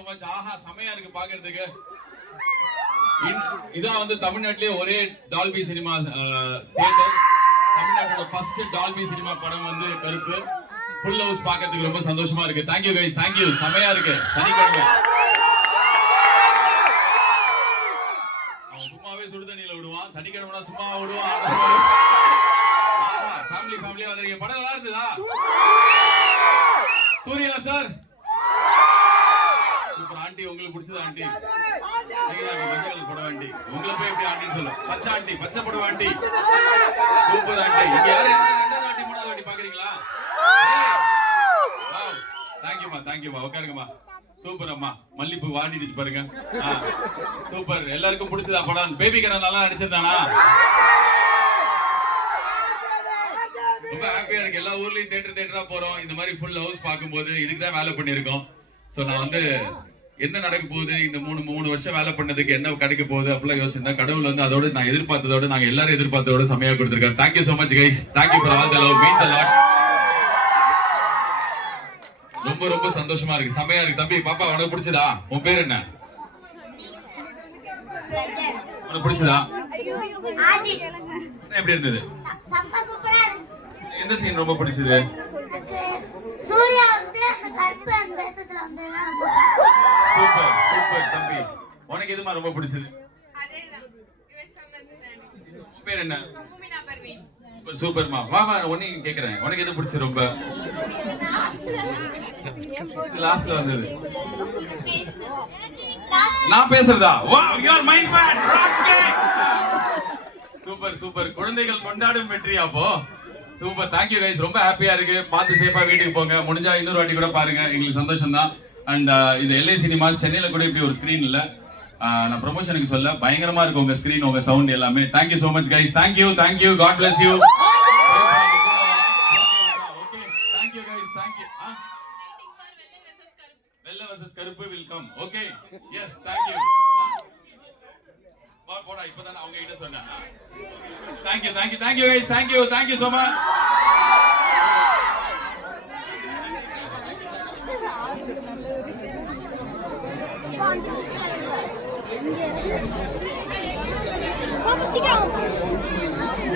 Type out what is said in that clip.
so much. ஆஹா செமையா இருக்கு பாக்குறதுக்கு. இதான் வந்து தமிழ்நாட்டிலே ஒரே டால்பி சினிமா தியேட்டர். தமிழ்நாட்டோட ஃபர்ஸ்ட் டால்பி சினிமா படம் வந்து கருப்பு. ஃபுல் ஹவுஸ் பாக்குறதுக்கு ரொம்ப சந்தோஷமா இருக்கு. Thank you guys, thank you. செமையா இருக்கு. சனிக்கிழமை சும்மாவே சுடுதண்ணில விடுவான், சனிக்கிழமை சும்மா விடுவான். ஃபேமிலியா வந்திருக்கீங்க. படம் நல்லா இருந்ததா? Surya sir super. ஆண்டி உங்களுக்கு பிடிச்சது ஆண்டி? மஞ்சள் புடவை ஆண்டி. உங்களை போய் எப்படி ஆண்டின்னு சொல்லு. பச்சை ஆண்டி, பச்சை புடவை ஆண்டி. Super aunty. இங்க யாரு ரெண்டாவது ஆண்டி மூணாவது ஆண்டி பாக்குறீங்களா? தேங்க்யூமா தேங்க்யூமா. உட்காருங்கம்மா. சூப்பர் அம்மா. மல்லிப்பூ வாண்டிடுச்சு பாருங்க. சூப்பர். எல்லாருக்கும் பிடிச்சதா படம்? பேபி கண்ணன் நல்லா நடிச்சிருந்தானா? ரொம்ப ஹாப்பியா இருக்கு. எல்லா ஊர்லயும் தியேட்டரா போறோம். இந்த மாதிரி ஃபுல் ஹவுஸ் பார்க்கும்போது இதுக்கு தான் வேலை பண்ணிருக்கோம். சோ நான் வந்து என்ன நடக்க போகுது, இந்த மூணு வருஷம் வேலை பண்ணதுக்கு என்ன கிடைக்க போகுது அப்படிலாம் யோசிச்சா கடவுள் வந்து அதோட நான் எதிர்பார்த்ததோட நாங்க எல்லாரும் எதிர்பார்த்ததோட செமையா கொடுத்திருக்காரு. Thank you so much guys. Thank you for all the love. Means a lot. ரொம்ப ரொம்ப சந்தோஷமா இருக்கு. செமையா இருக்கு. தம்பி பாப்பா உனக்கு பிடிச்சதா? உன் பேர் என்ன? உனக்கு பிடிச்சதா? எப்படி இருந்தது? எந்த சீன் ரொம்ப பிடிச்சது? சூர்யா வந்து அந்த கருப்பு அந்த வேஷத்துல வந்ததா. சூப்பர் சூப்பர் தம்பி. உனக்கு எதுமா ரொம்ப பிடிச்சது? அதேதான் இவன் சொன்னது. உன் பேர் என்ன? முமினா பர்வீன். சூப்பர் சூப்பர்மா. வா வா உன்னையும் கேக்குறேன். உனக்கு எது பிடிச்சது ரொம்ப? லாஸ்ட்ல வந்தது. நான் பேசுறதா? Wow you are mind man. Rocket. Super super. குழந்தைகள் கொண்டாடும் வெற்றி அப்போ. சூப்பர். Thank you guys. ரொம்ப ஹாப்பியா இருக்கு. பார்த்து சேஃபா வீட்டுக்கு போங்க. முடிஞ்சா இன்னொரு வாட்டி கூட பாருங்க. எங்களுக்கு சந்தோஷம் தான். அண்ட் இது LA சினிமாஸ் சென்னையில கூட இப்படி ஒரு ஸ்கிரீன் இல்ல. நான் ப்ரமோஷனுக்கு சொல்ல பயங்கரமா இருக்கு உங்க ஸ்கிரீன், உங்க சவுண்ட் எல்லாமே. Thank you so much guys. Thank you thank you. God bless you. Okay thank you guys. Thank you. வெள்ள வெர்சஸ் கருப்பு will come. Okay yes thank you. போடா இப்பதான் அவங்க கிட்ட சொன்னேன். Thank you, thank you, thank you guys, thank you so much. Vamos, sigamos.